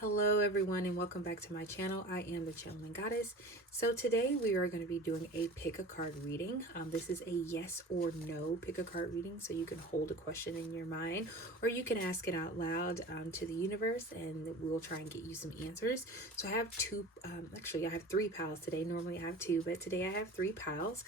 Hello everyone and welcome back to my channel. I am the Channeling Goddess. So today we are going to be doing a pick a card reading. This is a yes or no pick a card reading, so you can hold a question in your mind or you can ask it out loud to the universe and we'll try and get you some answers. So I have I have three piles today. Normally I have two, but today I have three piles.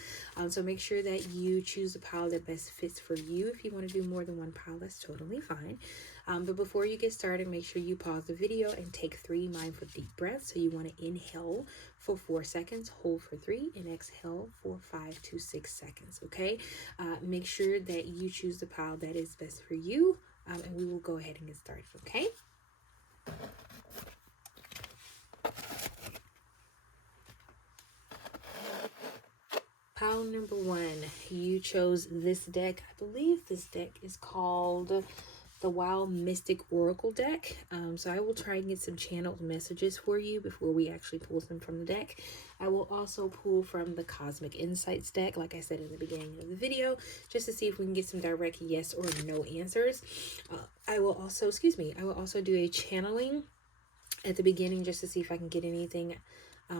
So make sure that you choose the pile that best fits for you. If you want to do more than one pile, that's totally fine. But before you get started, make sure you pause the video and take 3 mindful deep breaths. So you want to inhale for 4 seconds, hold for 3, and exhale for 5 to 6 seconds, okay? Make sure that you choose the pile that is best for you, and we will go ahead and get started, okay? Pile number 1, you chose this deck. I believe this deck is called the Wild Mystic Oracle deck. So I will try and get some channeled messages for you before we actually pull them from the deck. I will also pull from the Cosmic Insights deck, like I said in the beginning of the video, just to see if we can get some direct yes or no answers. I will also do a channeling at the beginning just to see if I can get anything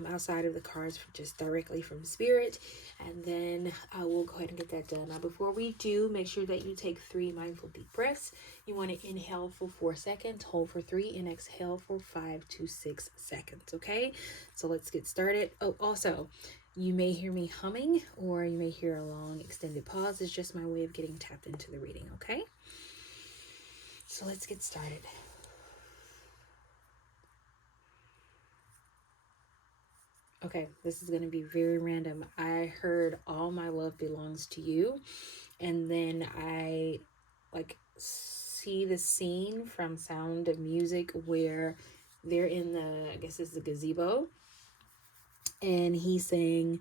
outside of the cards just directly from spirit, and then I will go ahead and get that done. Now before we do, make sure that you take 3 mindful deep breaths. You want to inhale for 4 seconds, hold for 3, and exhale for 5 to 6 seconds, okay? So let's get started. Oh, also, you may hear me humming or you may hear a long extended pause. It's just my way of getting tapped into the reading, okay? So let's get started. Okay, this is going to be very random. I heard All My Love Belongs to You, and then I see the scene from Sound of Music where they're in the, I guess it's the gazebo, and he's saying,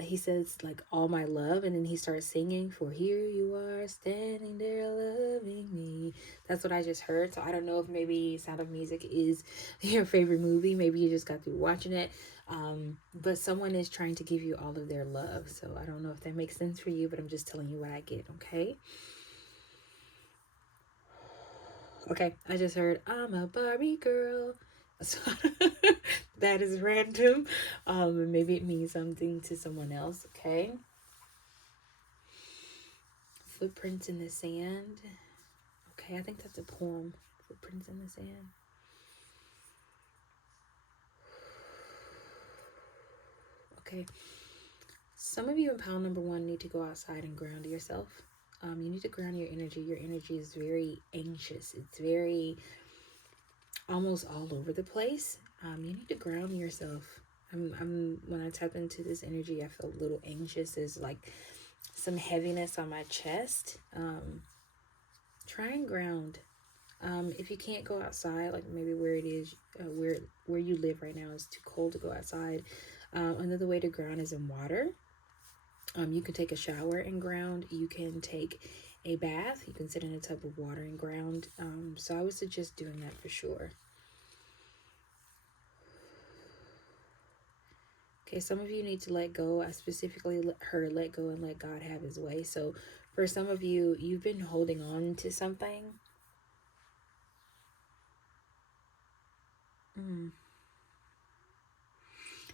he says like all my love, and then he starts singing, for here you are standing there loving me. That's what I just heard. So I don't know if maybe Sound of Music is your favorite movie. Maybe you just got through watching it. But someone is trying to give you all of their love. So I don't know if that makes sense for you, but I'm just telling you what I get, okay? Okay, I just heard I'm a Barbie girl. So that is random. Maybe it means something to someone else, okay? Footprints in the Sand. Okay, I think that's a poem. Footprints in the Sand. Okay. Some of you in pile number 1 need to go outside and ground yourself. You need to ground your energy. Your energy is very anxious. It's very almost all over the place. You need to ground yourself. When I tap into this energy, I feel a little anxious. There's like some heaviness on my chest. Try and ground. If you can't go outside, like maybe where it is, where you live right now is too cold to go outside, another way to ground is in water. You can take a shower and ground. You can take a bath. You can sit in a tub of water and ground. So I would suggest doing that for sure. Okay, some of you need to let go. I specifically heard let go and let God have his way. So for some of you, you've been holding on to something.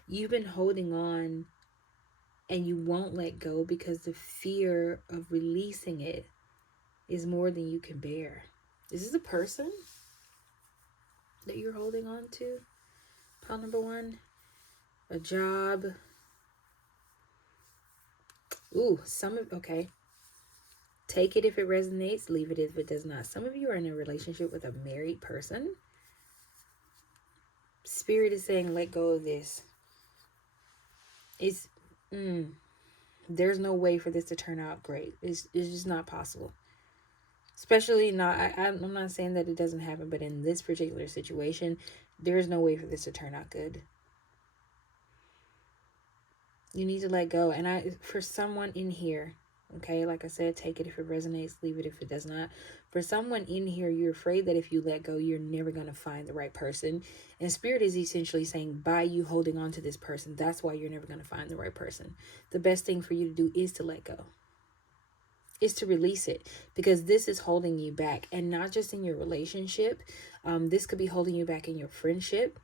You've been holding on and you won't let go because the fear of releasing it is more than you can bear. Is this a person that you're holding on to? Pile number 1. A job. Ooh, okay. Take it if it resonates, leave it if it does not. Some of you are in a relationship with a married person. Spirit is saying, let go of this. There's no way for this to turn out great. It's just not possible. Especially not, I'm not saying that it doesn't happen, but in this particular situation, there's no way for this to turn out good. You need to let go. And for someone in here, okay, like I said, take it if it resonates, leave it if it does not. For someone in here, you're afraid that if you let go, you're never going to find the right person. And Spirit is essentially saying, by you holding on to this person, that's why you're never going to find the right person. The best thing for you to do is to let go. is to release it, because this is holding you back, and not just in your relationship. This could be holding you back in your friendship.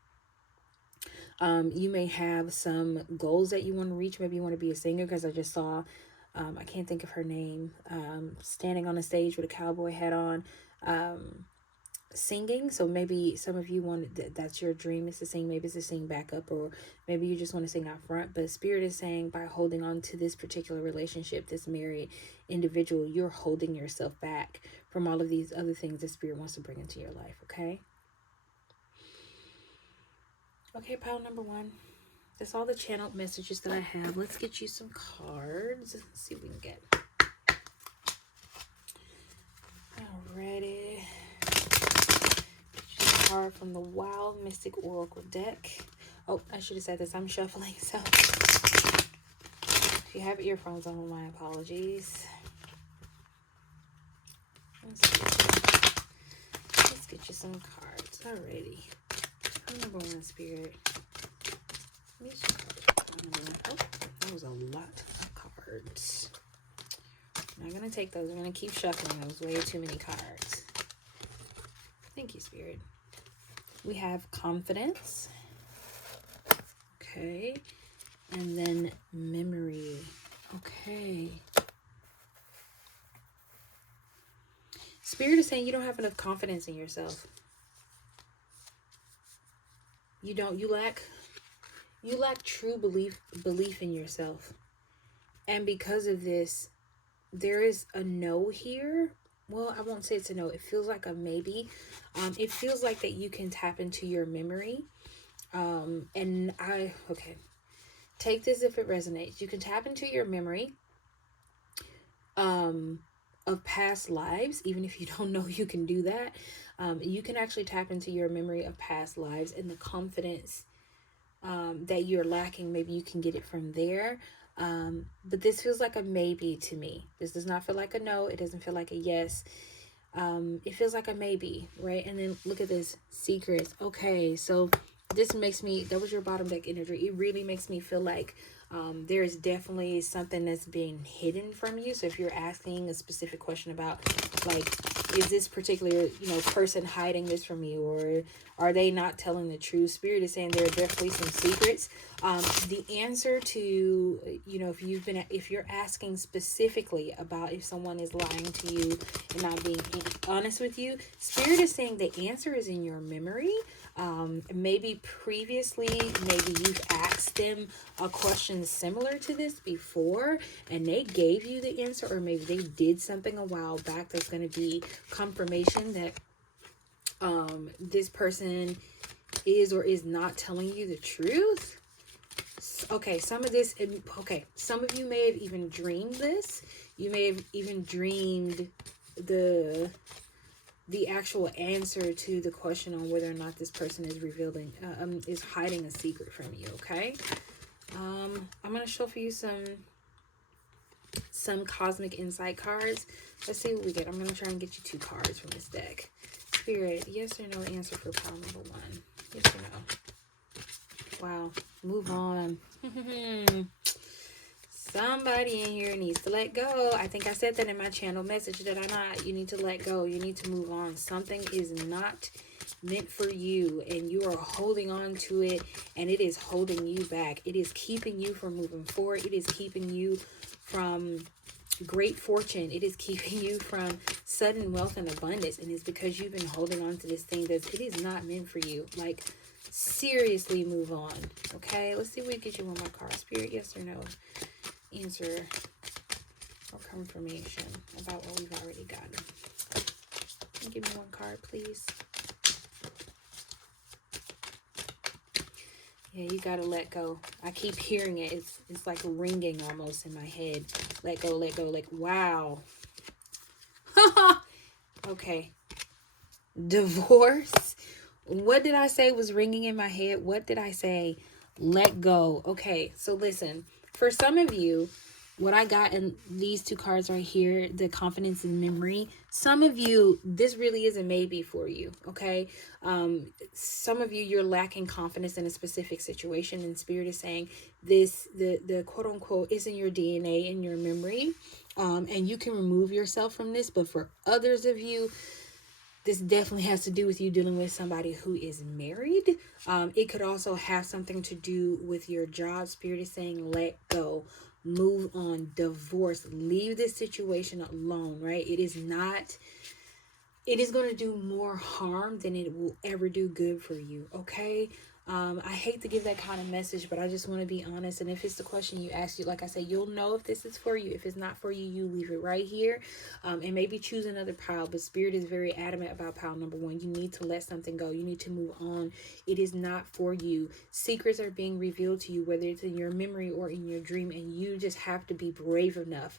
You may have some goals that you want to reach. Maybe you want to be a singer, because I just saw, I can't think of her name, standing on a stage with a cowboy hat on, singing. So maybe some of you want, that's your dream, is to sing. Maybe it's to sing backup, or maybe you just want to sing out front. But Spirit is saying, by holding on to this particular relationship, this married individual, you're holding yourself back from all of these other things that Spirit wants to bring into your life. Okay. Okay, pile number one. That's all the channeled messages that I have. Let's get you some cards. Let's see what we can get. Alrighty. Card from the Wild Mystic Oracle deck. Oh, I should have said this. I'm shuffling, so if you have earphones on, my apologies. Let's get you some cards. Alrighty. Number one, Spirit. Oh, that was a lot of cards. I'm not going to take those. I'm going to keep shuffling. That was way too many cards. Thank you, Spirit. We have confidence. Okay. And then memory. Okay. Spirit is saying you don't have enough confidence in yourself. You don't. You lack true belief in yourself. And because of this, there is a no here. Well, I won't say it's a no. It feels like a maybe. It feels like that you can tap into your memory. Okay. Take this if it resonates. You can tap into your memory of past lives, even if you don't know you can do that. You can actually tap into your memory of past lives, and the confidence that you're lacking, maybe you can get it from there. But this feels like a maybe to me. This does not feel like a no. It doesn't feel like a yes. It feels like a maybe, right? And then look at this, secrets. Okay, so this makes me, that was your bottom deck energy. It really makes me feel like there is definitely something that's being hidden from you. So if you're asking a specific question about, like, is this particular, person hiding this from you, or are they not telling the truth? Spirit is saying there are definitely some secrets. The answer to, if you're asking specifically about if someone is lying to you and not being honest with you, Spirit is saying the answer is in your memory. Maybe previously, maybe you've asked them a question similar to this before, and they gave you the answer, or maybe they did something a while back that's going to be confirmation that this person is or is not telling you the truth. Okay, some of you may have even dreamed this. You may have even dreamed the actual answer to the question on whether or not this person is is hiding a secret from you. Okay. I'm going to show for you some cosmic insight cards. Let's see what we get. I'm going to try and get you 2 cards from this deck. Spirit, yes or no answer for pile number 1. Yes or no? Wow. Move on. Somebody in here needs to let go. I think I said that in my channel message, did I not? You need to let go. You need to move on. Something is not meant for you, and you are holding on to it, and it is holding you back. It is keeping you from moving forward. It is keeping you from great fortune. It is keeping you from sudden wealth and abundance, and it's because you've been holding on to this thing that it is not meant for you. Like, seriously, move on. Okay, let's see if we can get you one more card. Spirit, yes or no answer or confirmation about what we've already gotten. Give me one card, please. Yeah, you gotta let go. I keep hearing it. It's like ringing almost in my head. Let go, let go. Like, wow. Okay. Divorce. What did I say was ringing in my head? What did I say? Let go. Okay, so listen. For some of you, what I got in these 2 cards right here, the confidence and memory, some of you, this really is a maybe for you, okay? Some of you, you're lacking confidence in a specific situation, and Spirit is saying this, the quote-unquote, is in your DNA, in your memory. And you can remove yourself from this, but for others of you, this definitely has to do with you dealing with somebody who is married. It could also have something to do with your job. Spirit is saying let go, move on, divorce, leave this situation alone, right? It is going to do more harm than it will ever do good for you, okay? I hate to give that kind of message, but I just want to be honest. And if it's the question you ask, you, like I said, you'll know if this is for you. If it's not for you, you leave it right here, and maybe choose another pile. But Spirit is very adamant about pile number 1. You need to let something go. You need to move on. It is not for you. Secrets are being revealed to you, whether it's in your memory or in your dream, and you just have to be brave enough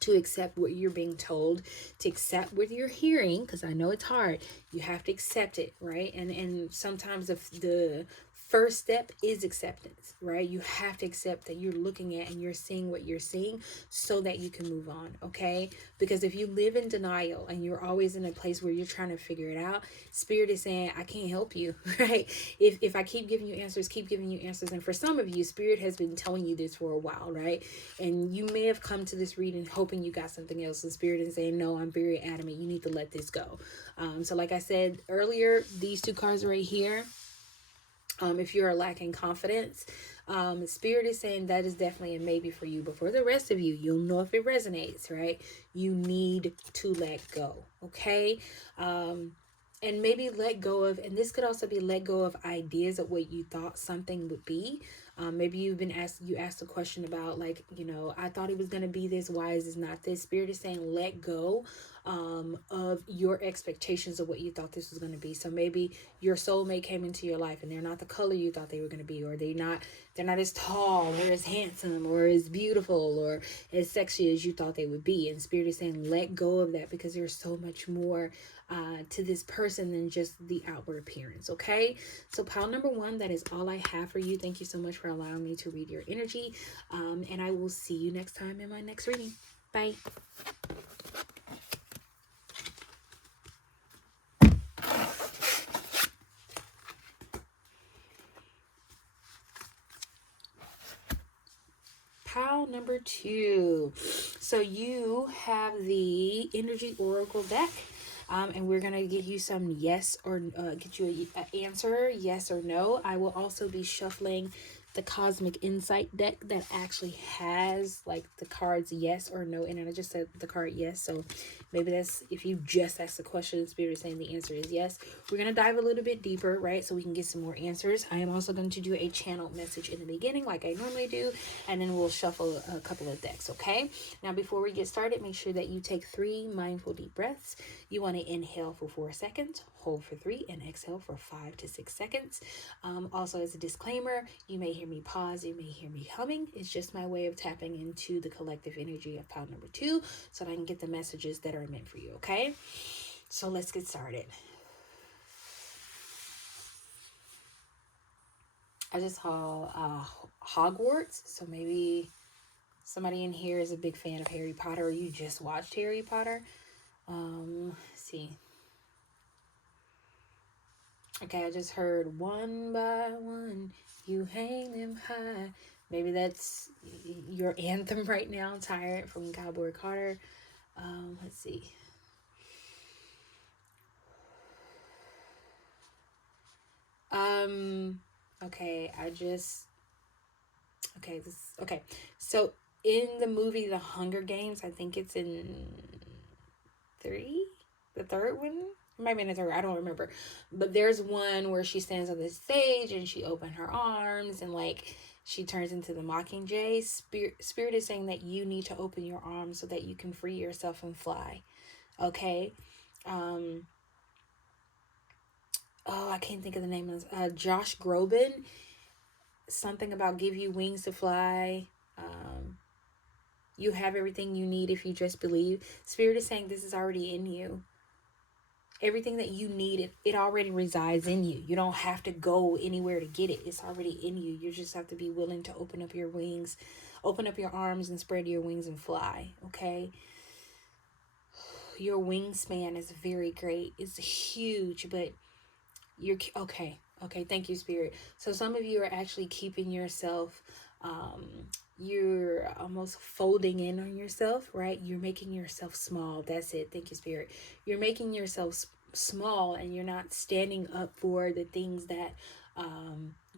to accept what you're being told, to accept what you're hearing, because I know it's hard. You have to accept it, right? And sometimes the first step is acceptance, right? You have to accept that you're looking at and you're seeing what you're seeing so that you can move on, okay? Because if you live in denial and you're always in a place where you're trying to figure it out, Spirit is saying, I can't help you, right? If I keep giving you answers, and for some of you, Spirit has been telling you this for a while, right? And you may have come to this reading hoping you got something else, and Spirit is saying, no, I'm very adamant, you need to let this go. So like I said earlier, these 2 cards right here, if you are lacking confidence, Spirit is saying that is definitely a maybe for you. But for the rest of you, you'll know if it resonates, right? You need to let go, okay? And maybe let go of, and this could also be let go of ideas of what you thought something would be. Maybe you asked a question about, like, I thought it was going to be this. Why is this not this? Spirit is saying let go of your expectations of what you thought this was going to be. So maybe your soulmate came into your life and they're not the color you thought they were going to be, or they're not as tall or as handsome or as beautiful or as sexy as you thought they would be. And Spirit is saying let go of that, because there's so much more to this person than just the outward appearance, okay? So pile number 1, that is all I have for you. Thank you so much for allowing me to read your energy, and I will see you next time in my next reading. Bye. Pile number 2. So you have the Energy Oracle deck. And we're going to give you some yes or get you an answer, yes or no. I will also be shuffling the Cosmic Insight deck that actually has like the cards yes or no in it. I just said the card yes, so maybe that's, if you just ask the question, Spirit is saying the answer is yes. We're going to dive a little bit deeper, right, so we can get some more answers. I am also going to do a channeled message in the beginning like I normally do, and then we'll shuffle a couple of decks, okay? Now before we get started, make sure that you take 3 mindful deep breaths. You want to inhale for 4 seconds, hold for 3, and exhale for 5 to 6 seconds. Also, as a disclaimer, you may hear me pause, you may hear me humming. It's just my way of tapping into the collective energy of pile number 2 so that I can get the messages that are meant for you, okay? So let's get started. I just saw Hogwarts, so maybe somebody in here is a big fan of Harry Potter, or you just watched Harry Potter. Let's see. Okay, I just heard one by one, you hang them high. Maybe that's your anthem right now, Tyrant from Cowboy Carter. Let's see. Okay, so in the movie The Hunger Games, I think it's in 3, the third one, it might be in the third, I don't remember, but there's one where she stands on the stage and she opens her arms and like she turns into the Mockingjay. Spirit is saying that you need to open your arms so that you can free yourself and fly, okay? I can't think of the name of Josh Groban, something about give you wings to fly. You have everything you need if you just believe. Spirit is saying this is already in you. Everything that you need, it already resides in you. You don't have to go anywhere to get it. It's already in you. You just have to be willing to open up your wings, open up your arms and spread your wings and fly, okay? Your wingspan is very great. It's huge, but you're okay. Thank you, Spirit. So some of you are actually keeping yourself you're almost folding in on yourself, right? You're making yourself small. That's it. Thank you, Spirit. You're making yourself small, and you're not standing up for the things that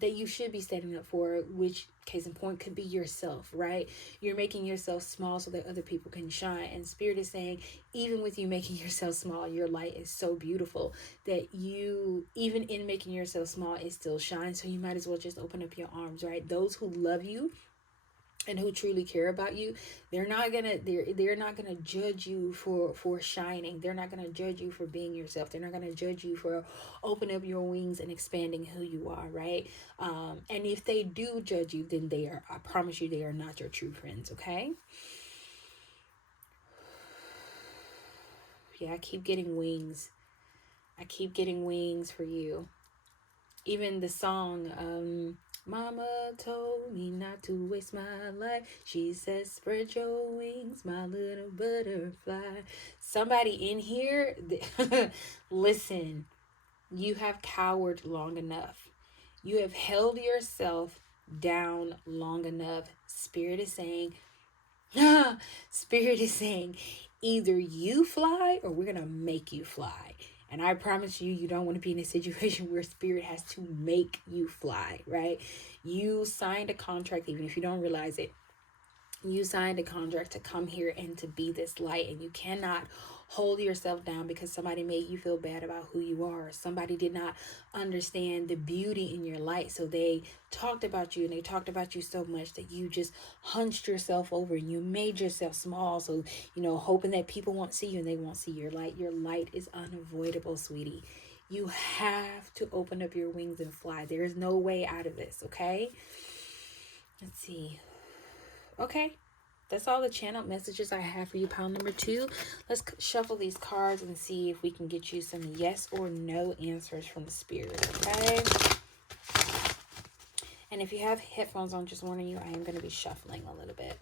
that you should be standing up for, which case in point could be yourself, right? You're making yourself small so that other people can shine. And Spirit is saying, even with you making yourself small, your light is so beautiful that you, even in making yourself small, it still shines. So you might as well just open up your arms, right? Those who love you and who truly care about you, they're not gonna judge you for shining. They're not gonna judge you for being yourself. They're not gonna judge you for opening up your wings and expanding who you are, right? And if they do judge you, then they are, I promise you, they are not your true friends. Okay. Yeah, I keep getting wings. I keep getting wings for you. Even the song, Mama told me not to waste my life. She says, spread your wings, my little butterfly. Somebody in here, listen, you have cowered long enough. You have held yourself down long enough. Spirit is saying, Spirit is saying, either you fly or we're going to make you fly. And I promise you, you don't want to be in a situation where Spirit has to make you fly, right? You signed a contract, even if you don't realize it. You signed a contract to come here and to be this light, and you cannot hold yourself down because somebody made you feel bad about who you are. Somebody did not understand the beauty in your light, so they talked about you, and they talked about you so much that you just hunched yourself over and you made yourself small, so hoping that people won't see you and they won't see your light. Your light is unavoidable, sweetie. You have to open up your wings and fly. There is no way out of this. Okay, let's see. Okay, that's all the channel messages I have for you, pile number 2. Let's shuffle these cards and see if we can get you some yes or no answers from the Spirit, okay? And if you have headphones on, just warning you, I am going to be shuffling a little bit.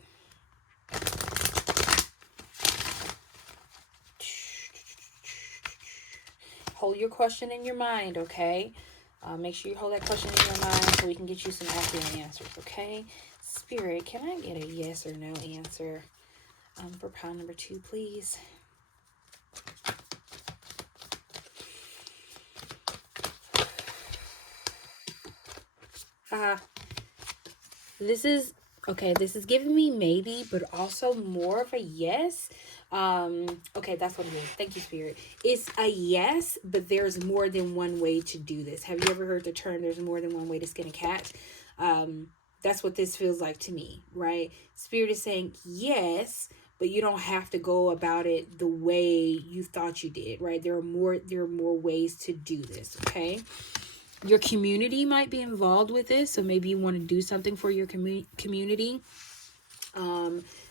Hold your question in your mind, okay? Make sure you hold that question in your mind so we can get you some accurate answers, okay? Spirit, can I get a yes or no answer for pile number 2, please? This is giving me maybe, but also more of a yes. Okay, that's what it is. Thank you, Spirit. It's a yes, but there's more than one way to do this. Have you ever heard the term, there's more than one way to skin a cat? That's what this feels like to me, right? Spirit is saying yes, but you don't have to go about it the way you thought you did, right? There are more ways to do this, okay? Your community might be involved with this, so maybe you want to do something for your community.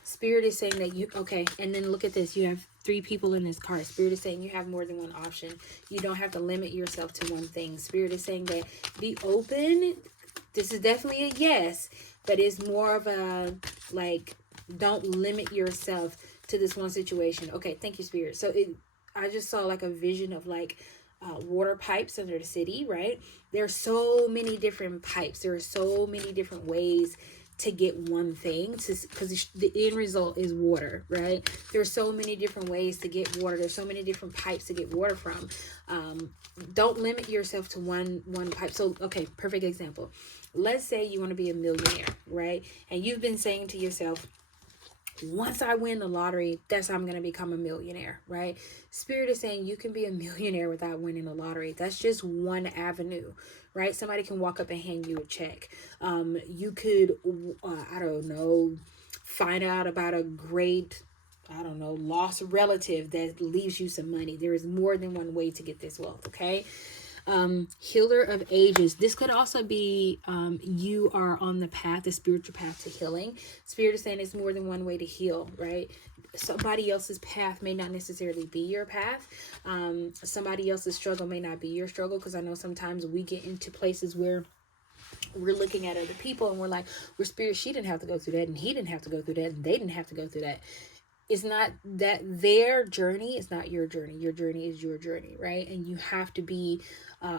Spirit is saying that okay, and then look at this. You have 3 people in this card. Spirit is saying you have more than one option. You don't have to limit yourself to one thing. Spirit is saying that be open. This is definitely a yes, but it's more of a, like, don't limit yourself to this one situation. Okay, thank you, Spirit. So I just saw like a vision of like water pipes under the city, right? There are so many different pipes. There are so many different ways to get one thing, because the end result is water, right? There are so many different ways to get water. There's so many different pipes to get water from. Don't limit yourself to one pipe. So, okay, perfect example. Let's say you want to be a millionaire, right? And you've been saying to yourself, once I win the lottery, that's how I'm going to become a millionaire, right? Spirit is saying you can be a millionaire without winning the lottery. That's just one avenue, right? Somebody can walk up and hand you a check. You could, I don't know, find out about a great, lost relative that leaves you some money. There is more than one way to get this wealth, okay? Healer of ages. This could also be you are on the spiritual path to healing. Spirit is saying it's more than one way to heal, right? Somebody else's path may not necessarily be your path. Somebody else's struggle may not be your struggle, because I know sometimes we get into places where we're looking at other people and we're like, Spirit, she didn't have to go through that, and he didn't have to go through that, and they didn't have to go through that. it's not that their journey is not your journey. Your journey is your journey, right? And you have to be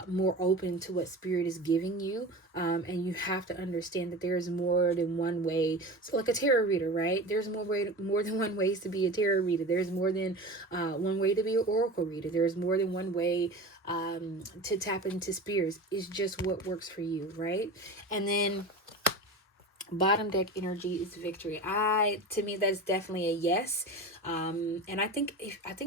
more open to what spirit is giving you. And you have to understand that there is more than one way. So like a tarot reader, right? There's more than one ways to be a tarot reader. There's more than one way to be an oracle reader. There's more than one way to tap into spirits. It's just what works for you, right? And then bottom deck energy is victory. To me, that's definitely a yes. And I think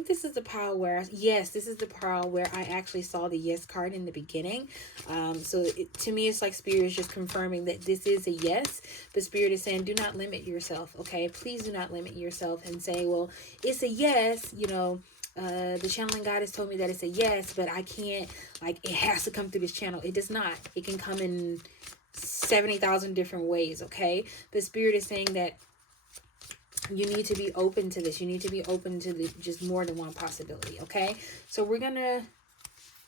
this is the pile where this is the pile where I actually saw the yes card in the beginning. To me, it's like spirit is just confirming that this is a yes. But spirit is saying, do not limit yourself. Okay, please do not limit yourself and say, well, it's a yes. The channeling goddess told me that it's a yes, but I can't, like, it has to come through this channel. It does not. It can come in 70,000 different ways. Okay, the spirit is saying that you need to be open to this. You need to be open to just more than one possibility. Okay, so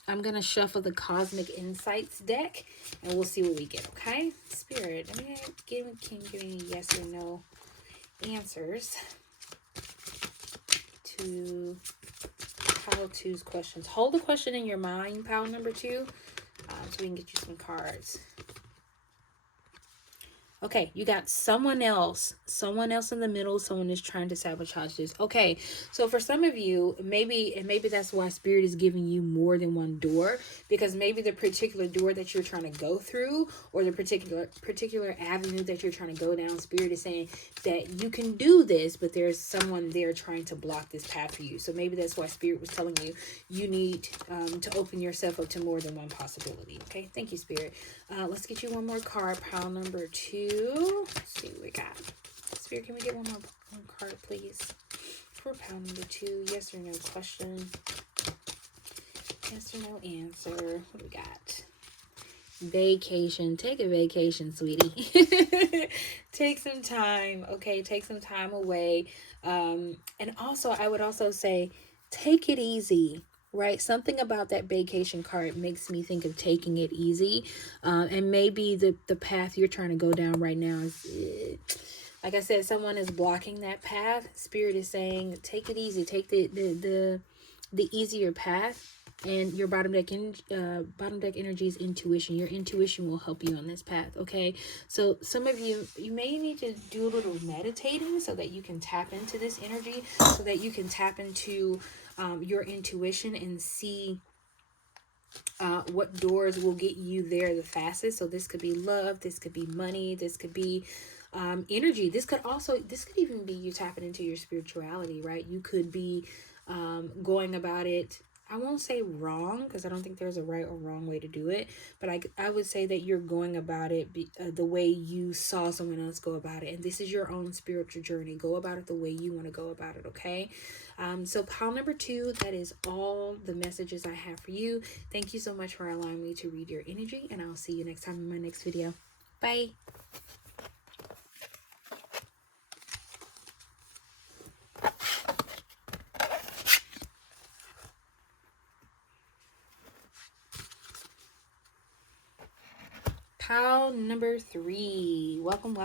I'm gonna shuffle the Cosmic Insights deck, and we'll see what we get. Okay, spirit, can you give me yes or no answers to pile 2's questions. Hold the question in your mind, pile number 2, so we can get you some cards. Okay, you got someone else in the middle. Someone is trying to sabotage this. Okay, so for some of you, maybe that's why spirit is giving you more than one door, because maybe the particular door that you're trying to go through, or the particular avenue that you're trying to go down, spirit is saying that you can do this, but there's someone there trying to block this path for you. So maybe that's why spirit was telling you you need to open yourself up to more than one possibility. Okay, thank you, spirit. Let's get you one more card, pile number 2. Let's see what we got. Spirit, can we get one card, please? For pile number 2, yes or no question. Yes or no answer. What do we got? Vacation. Take a vacation, sweetie. Take some time. Okay, take some time away. And also, I would also say, take it easy. Right, something about that vacation card makes me think of taking it easy, and maybe the path you're trying to go down right now is, like I said, someone is blocking that path. Spirit is saying, take it easy, take the easier path. And your bottom deck energy is intuition. Your intuition will help you on this path. Okay, so some of you may need to do a little meditating so that you can tap into this energy, so that you can tap into your intuition and see what doors will get you there the fastest. So this could be love, this could be money, this could be energy. This could even be you tapping into your spirituality, right? You could be going about it, I won't say wrong, because I don't think there's a right or wrong way to do it, but I would say that you're going about it the way you saw someone else go about it, and this is your own spiritual journey. Go about it the way you want to go about it. Okay, so pile number 2, that is all the messages I have for you. Thank you so much for allowing me to read your energy, and I'll see you next time in my next video. Bye. Pile number 3. Welcome.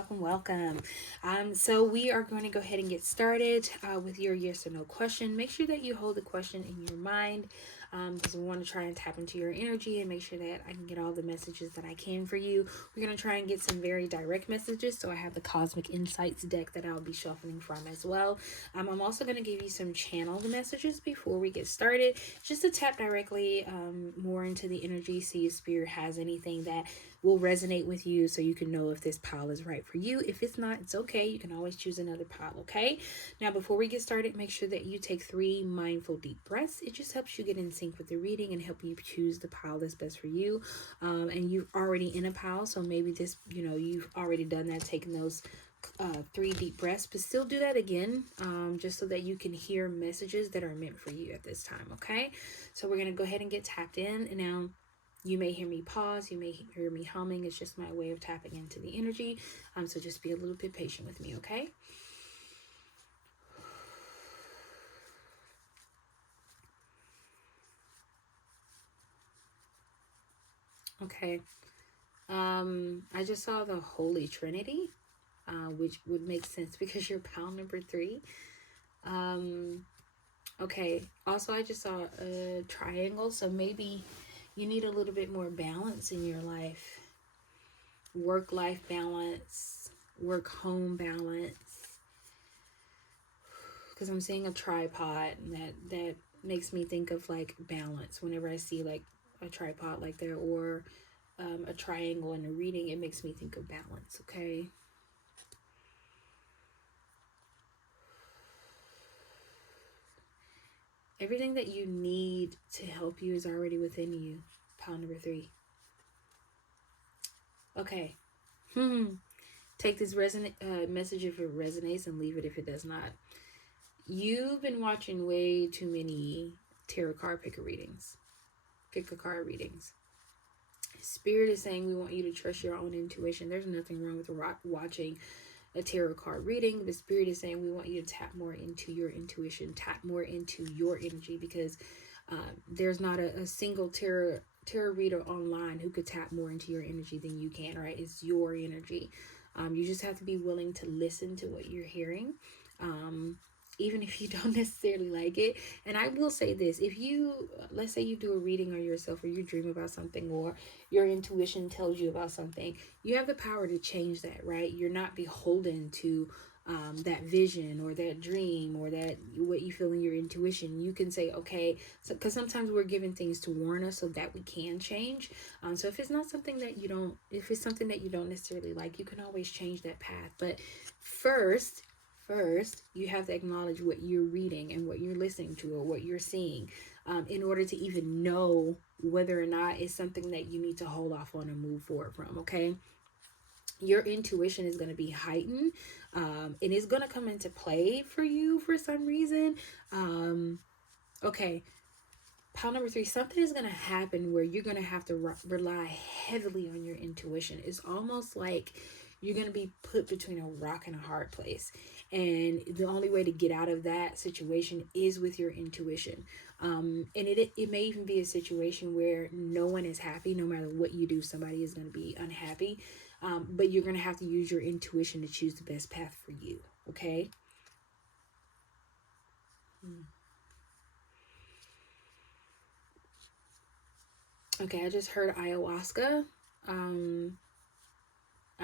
So we are going to go ahead and get started with your yes or no question. Make sure that you hold the question in your mind, because we want to try and tap into your energy and make sure that I can get all the messages that I can for you. We're going to try and get some very direct messages, so I have the Cosmic Insights deck that I'll be shuffling from as well. I'm also going to give you some channeled messages before we get started, just to tap directly more into the energy, see if spirit has anything that will resonate with you, so you can know if this pile is right for you. If it's not, it's okay. You can always choose another pile. Okay, now before we get started, make sure that you take 3 mindful deep breaths. It just helps you get in sync with the reading and help you choose the pile that's best for you. And you're already in a pile, so maybe this, you've already done that, taking those 3 deep breaths, but still do that again, just so that you can hear messages that are meant for you at this time. Okay, so we're gonna go ahead and get tapped in, and now you may hear me pause, you may hear me humming. It's just my way of tapping into the energy. So just be a little bit patient with me, okay? Okay. I just saw the Holy Trinity, which would make sense because you're pile number 3. Okay, also I just saw a triangle, so maybe you need a little bit more balance in your life. Work-life balance, work-home balance. Because I'm seeing a tripod, and that makes me think of like balance. Whenever I see like a tripod like that, or a triangle in a reading, it makes me think of balance. Okay. Everything that you need to help you is already within you. Pile number 3. Okay. Take this message if it resonates, and leave it if it does not. You've been watching way too many tarot card pick a card readings. Spirit is saying we want you to trust your own intuition. There's nothing wrong with watching a tarot card reading. The Spirit is saying we want you to tap more into your intuition, tap more into your energy, because there's not a single tarot reader online who could tap more into your energy than you can, right? It's your energy. You just have to be willing to listen to what you're hearing. Even if you don't necessarily like it. And I will say this, if you, let's say you do a reading on yourself, or you dream about something, or your intuition tells you about something, you have the power to change that, right? You're not beholden to that vision or that dream or that what you feel in your intuition. You can say, okay, so because sometimes we're given things to warn us so that we can change. So if it's not something that you don't, if it's something that you don't necessarily like, you can always change that path. But first, you have to acknowledge what you're reading and what you're listening to or what you're seeing, in order to even know whether or not it's something that you need to hold off on and move forward from. Okay. Your intuition is going to be heightened, and it's going to come into play for you for some reason. Okay. Pile number 3, something is going to happen where you're going to have to rely heavily on your intuition. It's almost like you're going to be put between a rock and a hard place. And the only way to get out of that situation is with your intuition. And it may even be a situation where no one is happy. No matter what you do, somebody is going to be unhappy. But you're going to have to use your intuition to choose the best path for you. Okay? Okay, I just heard ayahuasca. I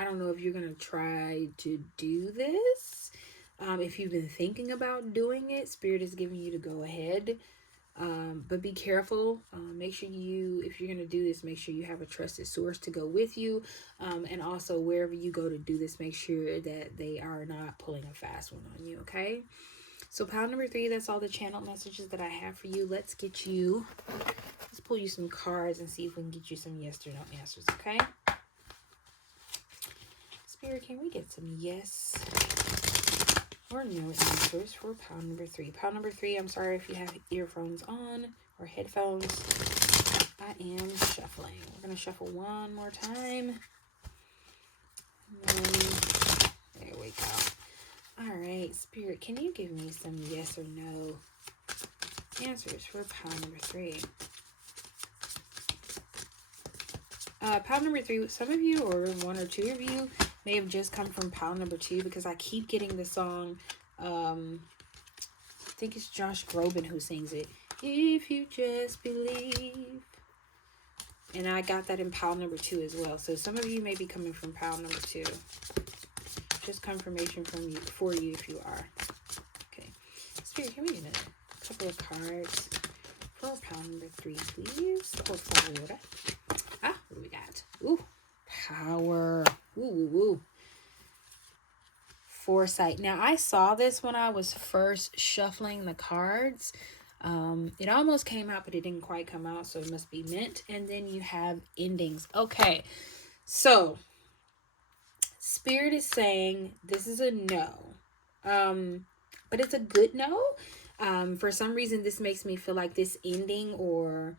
don't know if you're going to try to do this. If you've been thinking about doing it, Spirit is giving you to go ahead. But be careful. Make sure if you're going to do this, make sure you have a trusted source to go with you. And also, wherever you go to do this, make sure that they are not pulling a fast one on you, okay? So pile number 3, that's all the channel messages that I have for you. Let's pull you some cards and see if we can get you some yes or no answers, okay? Spirit, can we get some yes or no answers for pile number 3? Pile number 3, I'm sorry if you have earphones on or headphones. I am shuffling. We're going to shuffle one more time. There we go. All right, Spirit, can you give me some yes or no answers for pile number 3? Pile number 3, some of you, or 1 or 2 of you, may have just come from pile number 2, because I keep getting the song. I think it's Josh Groban who sings it. If you just believe. And I got that in pile number 2 as well. So some of you may be coming from pile number 2. Just confirmation for you if you are. Okay. Spirit, can we get a couple of cards for pile number 3, please? Por favor. What do we got? Ooh, power. Ooh. Foresight. Now, I saw this when I was first shuffling the cards. It almost came out, but it didn't quite come out, so it must be meant. And then you have endings. Okay, so Spirit is saying this is a no, but it's a good no. For some reason, this makes me feel like this ending or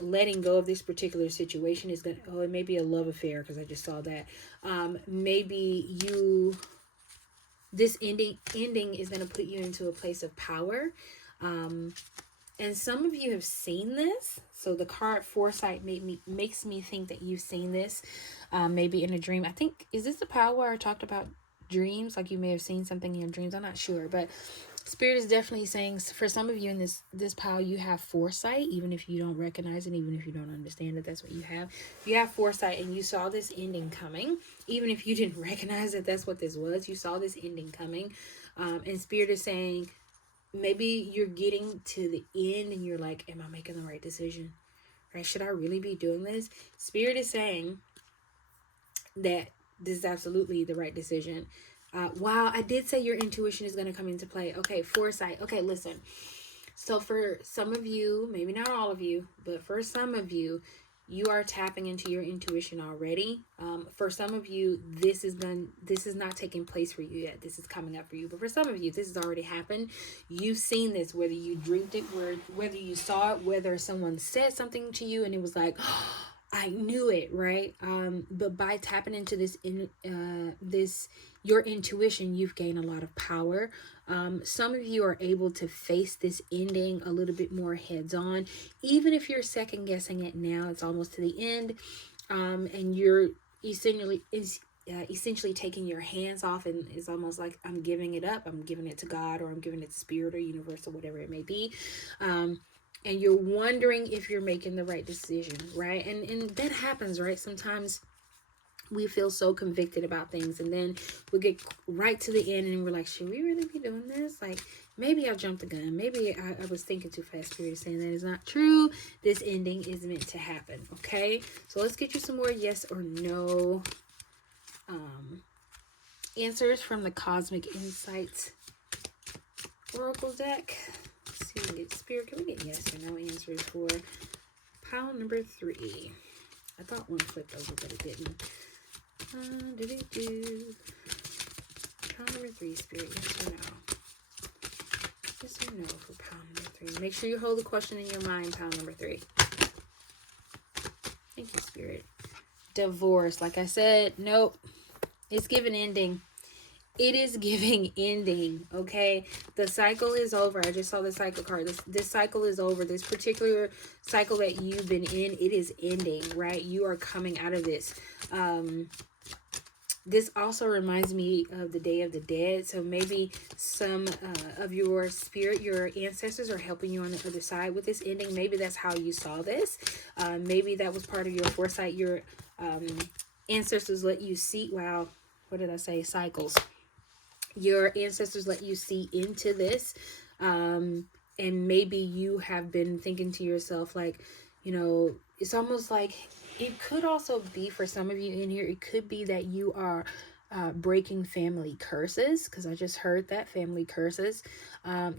letting go of this particular situation is going to, it may be a love affair, because I just saw that. Maybe this ending is going to put you into a place of power. And some of you have seen this. So the card Foresight makes me think that you've seen this, maybe in a dream. I think, is this the power where I talked about dreams? Like you may have seen something in your dreams. I'm not sure. But Spirit is definitely saying, for some of you in this pile, you have foresight, even if you don't recognize it, even if you don't understand it, that's what you have. You have foresight, and you saw this ending coming, even if you didn't recognize that that's what this was. You saw this ending coming, and Spirit is saying, maybe you're getting to the end, and you're like, "Am I making the right decision? Right? Should I really be doing this?" Spirit is saying that this is absolutely the right decision. Wow, I did say your intuition is going to come into play. Okay, foresight. Okay, listen. So for some of you, maybe not all of you, but for some of you, you are tapping into your intuition already. For some of you, this is not taking place for you yet. This is coming up for you. But for some of you, this has already happened. You've seen this, whether you dreamed it, whether you saw it, whether someone said something to you and it was like, oh, I knew it, right? But by tapping into this your intuition, you've gained a lot of power. Some of you are able to face this ending a little bit more heads on, even if you're second guessing it now. It's almost to the end, and you're essentially taking your hands off, and it's almost like, I'm giving it up. I'm giving it to God, or I'm giving it to Spirit or universe or whatever it may be. And you're wondering if you're making the right decision, right? And that happens, right? Sometimes we feel so convicted about things, and then we get right to the end and we're like, should we really be doing this? Like, maybe I jumped the gun. Maybe I was thinking too fast. Spirit is saying that is not true. This ending is meant to happen. Okay, so let's get you some more yes or no answers from the Cosmic Insights Oracle deck. Let's see if we can get Spirit. Can we get yes or no answers for pile number 3? I thought one flipped over, but it didn't. Pile number 3, Spirit, yes or no? Yes or no for pile number 3? Make sure you hold the question in your mind, pile number 3. Thank you, Spirit. Divorce. Like I said, nope. It's giving ending. It is giving ending, okay? The cycle is over. I just saw the cycle card. This cycle is over. This particular cycle that you've been in, it is ending, right? You are coming out of this. This also reminds me of the Day of the Dead. So maybe some of your spirit, your ancestors are helping you on the other side with this ending. Maybe that's how you saw this. Maybe that was part of your foresight. Your ancestors let you see, wow, what did I say? Cycles. Your ancestors let you see into this. And maybe you have been thinking to yourself, like, you know, it's almost like, it could also be for some of you in here, it could be that you are breaking family curses, because I just heard that, family curses.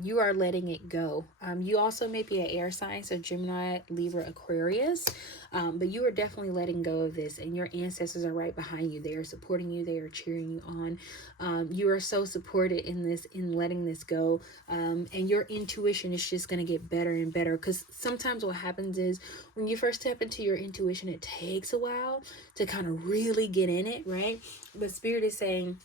You are letting it go. You also may be an air sign, so Gemini, Libra, Aquarius, but you are definitely letting go of this, and your ancestors are right behind you. They are supporting you. They are cheering you on. You are so supported in this, in letting this go, and your intuition is just going to get better and better, because sometimes what happens is when you first step into your intuition, it takes a while to kind of really get in it, right? But Spirit is saying,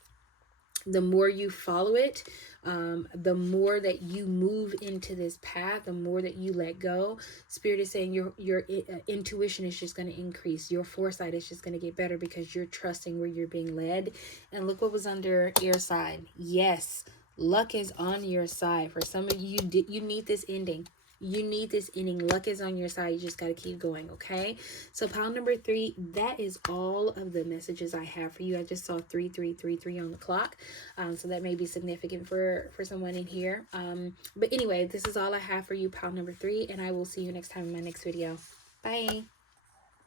the more you follow it, the more that you move into this path, the more that you let go. Spirit is saying your intuition is just going to increase. Your foresight is just going to get better, because you're trusting where you're being led. And look what was under air sign. Yes, luck is on your side. For some of you, you need this ending. You need this ending. Luck is on your side. You just got to keep going, okay? So pile number 3, that is all of the messages I have for you. I just saw 3333 on the clock. So that may be significant for someone in here. But anyway, this is all I have for you, pile number 3, and I will see you next time in my next video. Bye.